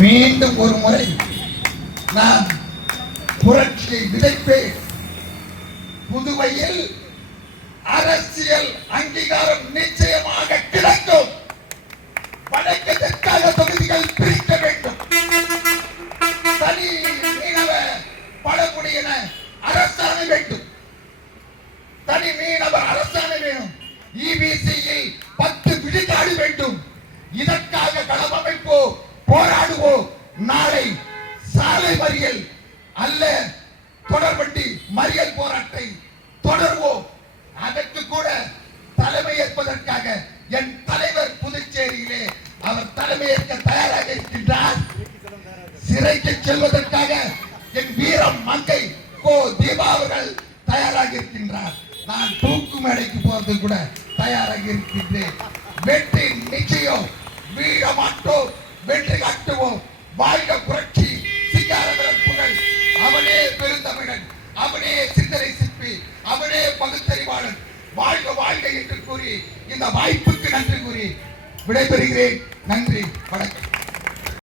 மீண்டும் ஒரு முறை நான் புரட்சியை விதைப்பேன். புதுவையில் அரசியல் அங்கீகாரம் நிச்சயமாக கிடைக்கும். வடக்கு தெற்காக தொகுதிகள் பிரிக்க வேண்டும். தனி மீனவ பழங்குடியின அரசாணை வேண்டும். தனி மீனவர் அரசாணை வேணும். இபிசியில் 10 விழுக்காடு வேண்டும். இதற்காக களமமைப்போம், போராடுவோம். நாளை சாலை மறியல் அல்ல, தொடர்வண்டி மறியல் போராட்டத்தை தொடர்வோம். அதற்கு கூட தலைமை ஏற்பதற்காக என் தலைவர் புதுச்சேரியிலே அவர் தலைமையேற்க தயாராக இருக்கின்றார். சிறைக்கு செல்வதற்காக என் வீரம் மங்கை கோ தீபா அவர்கள் தயாராக இருக்கின்றார். நான் தூக்கு மேடைக்கு போறது கூட தயாராக இருக்கின்றேன். வெற்றி நிச்சயம். வீழ மாட்டோம், வெற்றி காட்டுவோம். வாழ்க புரட்சி சிங்காரவேலன் புகழ். அவனே பெருந்தமிழன், அவனே சிந்தனை சிற்பி, அவனே பகுத்தறிவாளன். வாழ்க வாழ்க என்று கூறி இந்த வாய்ப்புக்கு நன்றி கூறி விடைபெறுகிறேன். நன்றி, வணக்கம்.